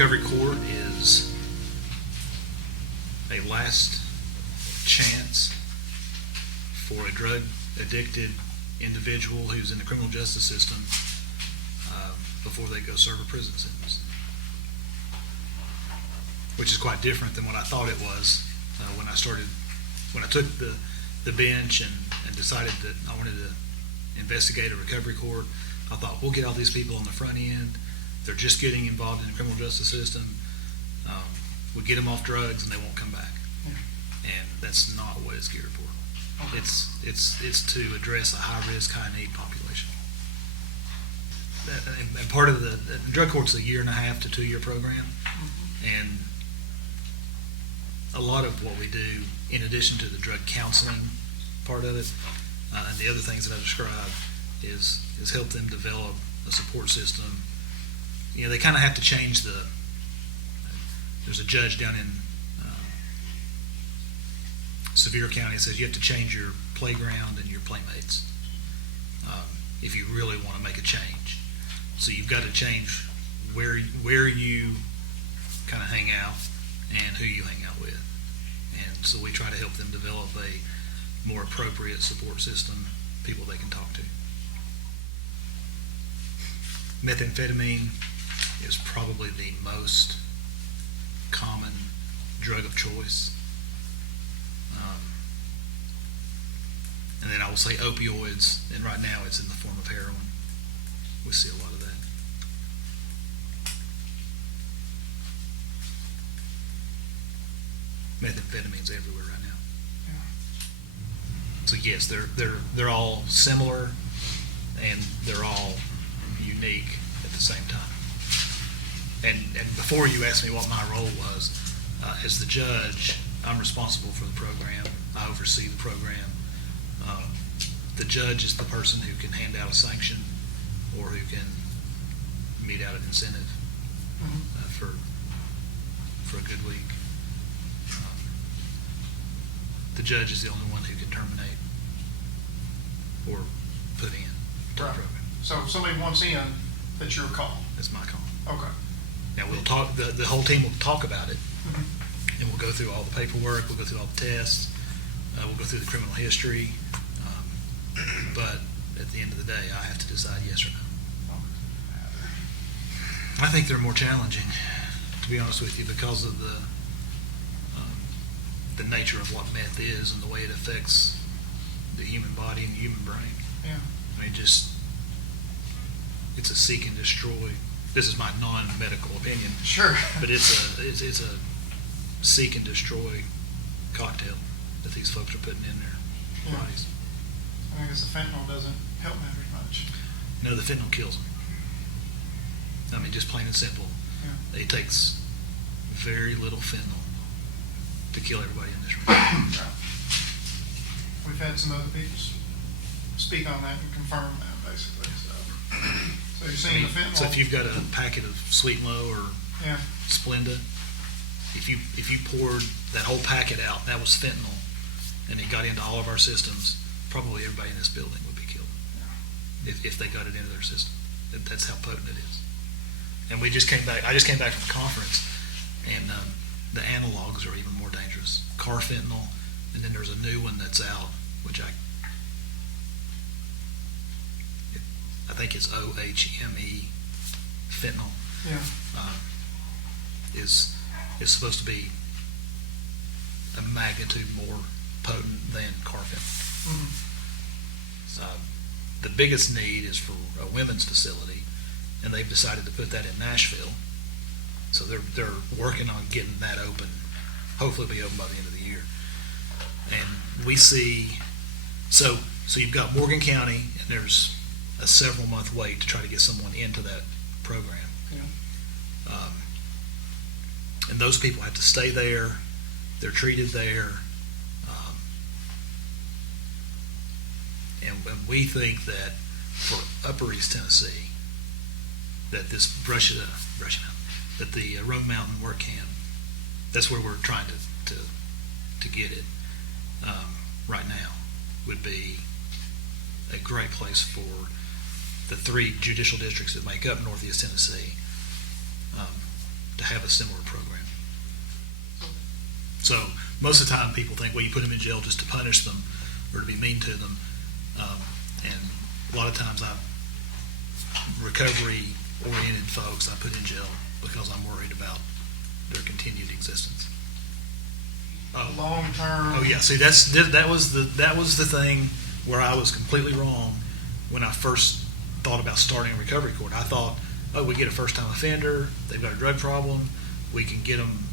Recovery Court is a last chance for a drug-addicted individual who's in the criminal justice system before they go serve a prison sentence, which is quite different than what I thought it was when I took the bench and decided that I wanted to investigate a recovery court. I thought, we'll get all these people on the front end. They're just getting involved in the criminal justice system. We get them off drugs and they won't come back. And that's not what it's geared for. It's to address a high-risk, high-need population. And part of the drug court's a 1.5 to 2 year program. And a lot of what we do, in addition to the drug counseling part of it, and the other things that I described, is help them develop a support system. You know, they kind of have to change there's a judge down in Sevier County that says you have to change your playground and your playmates if you really want to make a change. So you've got to change where you kind of hang out and who you hang out with. And so we try to help them develop a more appropriate support system, people they can talk to. Methamphetamine is probably the most common drug of choice. And then I will say opioids, and right now it's in the form of heroin. We see a lot of that. Methamphetamine's everywhere right now. So yes, they're all similar, and they're all unique at the same time. And before you asked me what my role was, as the judge, I'm responsible for the program. I oversee the program. The judge is the person who can hand out a sanction or who can mete out an incentive for a good week. The judge is the only one who can terminate or put in to the program. So if somebody wants in, that's your call? That's my call. Okay. Now we'll talk, the whole team will talk about it, and we'll go through all the paperwork, we'll go through all the tests, we'll go through the criminal history, but at the end of the day, I have to decide yes or no. I think they're more challenging, to be honest with you, because of the nature of what meth is and the way it affects the human body and the human brain. Yeah. I mean, it's a seek and destroy. This is my non-medical opinion. Sure. But it's a seek and destroy cocktail that these folks are putting in their bodies. I guess the fentanyl doesn't help them very much. No, the fentanyl kills them. I mean, just plain and simple. Yeah. It takes very little fentanyl to kill everybody in this room. Right. We've had some other people speak on that and confirm that, basically. So you're seeing the fentanyl. So if you've got a packet of Sweet and Low or Splenda, if you poured that whole packet out, that was fentanyl, and it got into all of our systems, probably everybody in this building would be killed if they got it into their system. That's how potent it is. And I just came back from a conference, and the analogs are even more dangerous. Carfentanil, and then there's a new one that's out, which I think it's OHME fentanyl. Is supposed to be a magnitude more potent than carfentanil. So the biggest need is for a women's facility, and they've decided to put that in Nashville. So they're working on getting that open. Hopefully it'll be open by the end of the year. And we see, so you've got Morgan County, and there's a several month wait to try to get someone into that program. And those people have to stay there. They're treated there. And we think that for Upper East Tennessee, that this that the Roan Mountain Work Camp, that's where we're trying to get it right now, would be a great place for the 3 judicial districts that make up Northeast Tennessee to have a similar program. So most of the time people think, well, you put them in jail just to punish them or to be mean to them. And a lot of times recovery-oriented folks I put in jail because I'm worried about their continued existence. Long-term. Oh yeah, see that was the thing where I was completely wrong when I first thought about starting a recovery court. I thought, oh, we get a first-time offender, they've got a drug problem, we can get them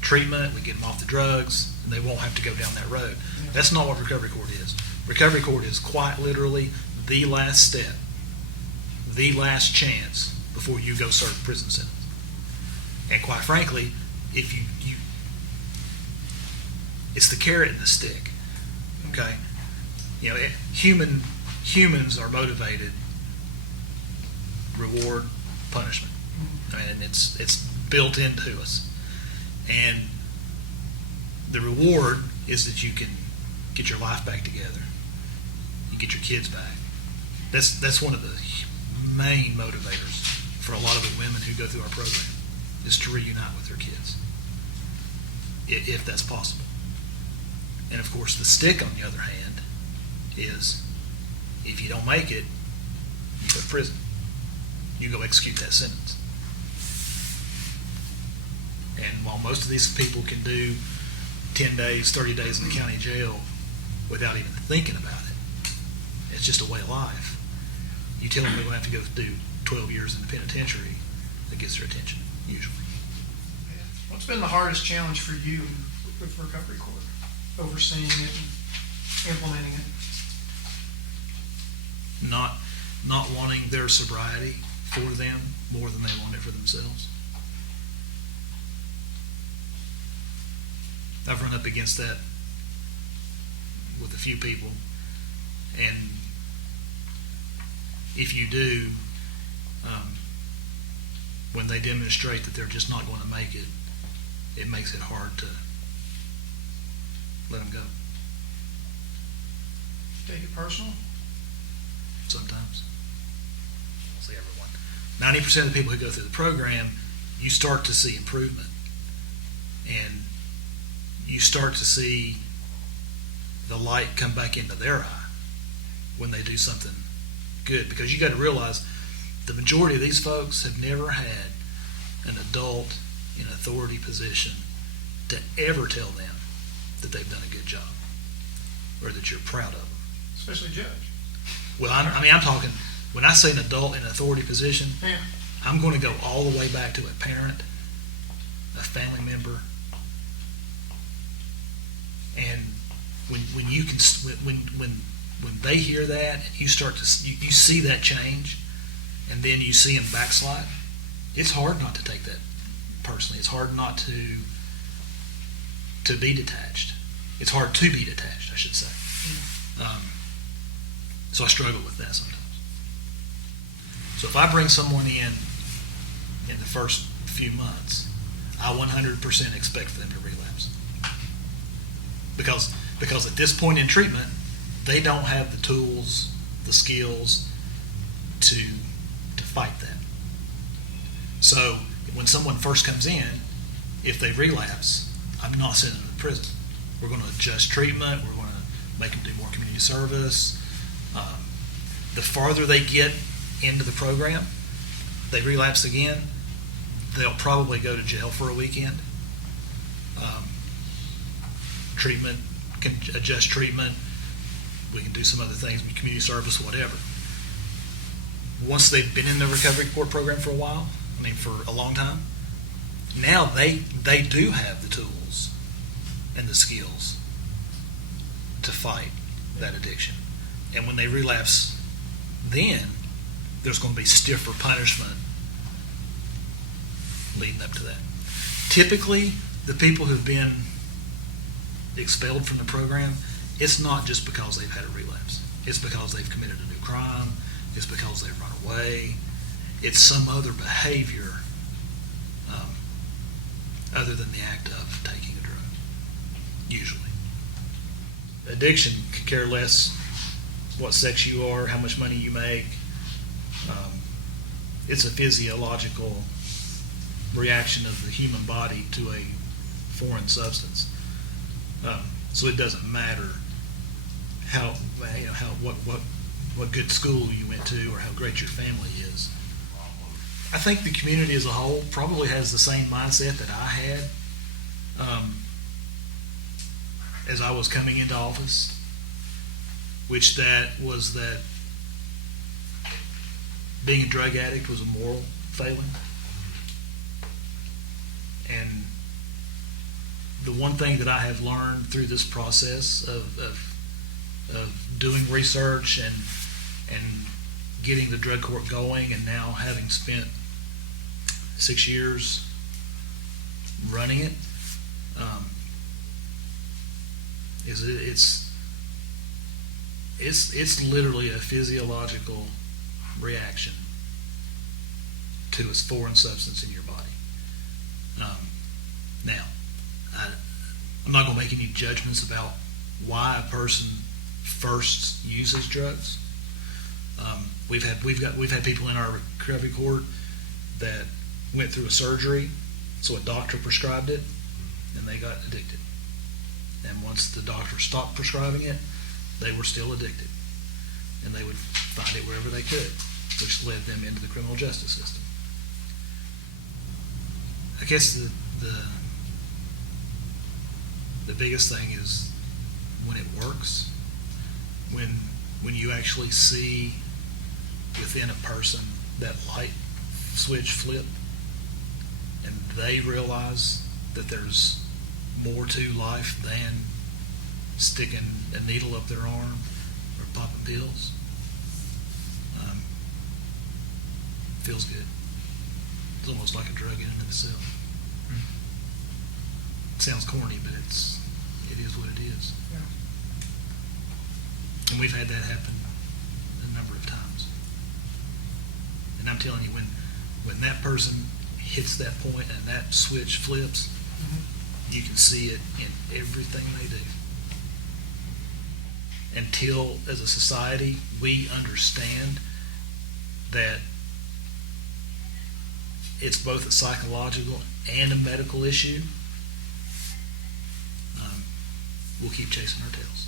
treatment, we get them off the drugs, and they won't have to go down that road. Yeah. That's not what recovery court is. Recovery court is quite literally the last step, the last chance before you go serve a prison sentence. And quite frankly, if you it's the carrot and the stick. Okay, you know, humans are motivated reward, punishment. I mean, it's built into us, and the reward is that you can get your life back together, you get your kids back. That's one of the main motivators for a lot of the women who go through our program, is to reunite with their kids, if that's possible. And of course, the stick, on the other hand, is if you don't make it, you go to prison. You go execute that sentence. And while most of these people can do 10 days, 30 days in the county jail without even thinking about it, it's just a way of life. You tell them they're going to have to go do 12 years in the penitentiary, that gets their attention, usually. What's been the hardest challenge for you with recovery court? Overseeing it and implementing it? Not wanting their sobriety for them more than they want it for themselves. I've run up against that with a few people, and if you do, when they demonstrate that they're just not going to make it, it makes it hard to let them go. Take it personal? Sometimes. I'll say everyone. 90% of the people who go through the program, you start to see improvement. And you start to see the light come back into their eye when they do something good. Because you got to realize the majority of these folks have never had an adult in authority position to ever tell them that they've done a good job or that you're proud of them. Especially judge. Well, I'm talking, when I say an adult in authority position, Yeah. I'm going to go all the way back to a parent, a family member, and when you can when they hear that and you start to you see that change, and then you see them backslide, it's hard not to take that personally. It's hard not to be detached. It's hard to be detached, I should say. So I struggle with that sometimes. So if I bring someone in the first few months, I 100% expect for them to relapse. Because at this point in treatment, they don't have the tools, the skills to fight that. So when someone first comes in, if they relapse, I'm not sending them to prison. We're going to adjust treatment. We're going to make them do more community service. The farther they get into the program, they relapse again, they'll probably go to jail for a weekend. Treatment, can adjust treatment. We can do some other things, community service, whatever. Once they've been in the recovery court program for a while, for a long time, now they do have the tools and the skills to fight that addiction. And when they relapse, then there's going to be stiffer punishment leading up to that. Typically, the people who've been expelled from the program, it's not just because they've had a relapse. It's because they've committed a new crime. It's because they've run away. It's some other behavior other than the act of taking a drug, usually. Addiction could care less what sex you are, how much money you make. It's a physiological reaction of the human body to a foreign substance. So it doesn't matter what good school you went to or how great your family is. I think the community as a whole probably has the same mindset that I had as I was coming into office, which was that being a drug addict was a moral failing. And the one thing that I have learned through this process of doing research and getting the drug court going, and now having spent 6 years running it, is it's literally a physiological reaction to a foreign substance in your body. Now, I'm not going to make any judgments about why a person first uses drugs. We've had people in our recovery court that went through a surgery, so a doctor prescribed it, and they got addicted. And once the doctor stopped prescribing it, they were still addicted, and they would find it wherever they could, which led them into the criminal justice system. I guess the biggest thing is when it works, when you actually see within a person that light switch flip, and they realize that there's more to life than sticking a needle up their arm or popping pills. Feels good. It's almost like a drug in and of itself. It sounds corny, but it is what it is. Yeah. And we've had that happen a number of times. And I'm telling you, when that person hits that point and that switch flips, you can see it in everything they do. Until, as a society, we understand that it's both a psychological and a medical issue, we'll keep chasing our tails.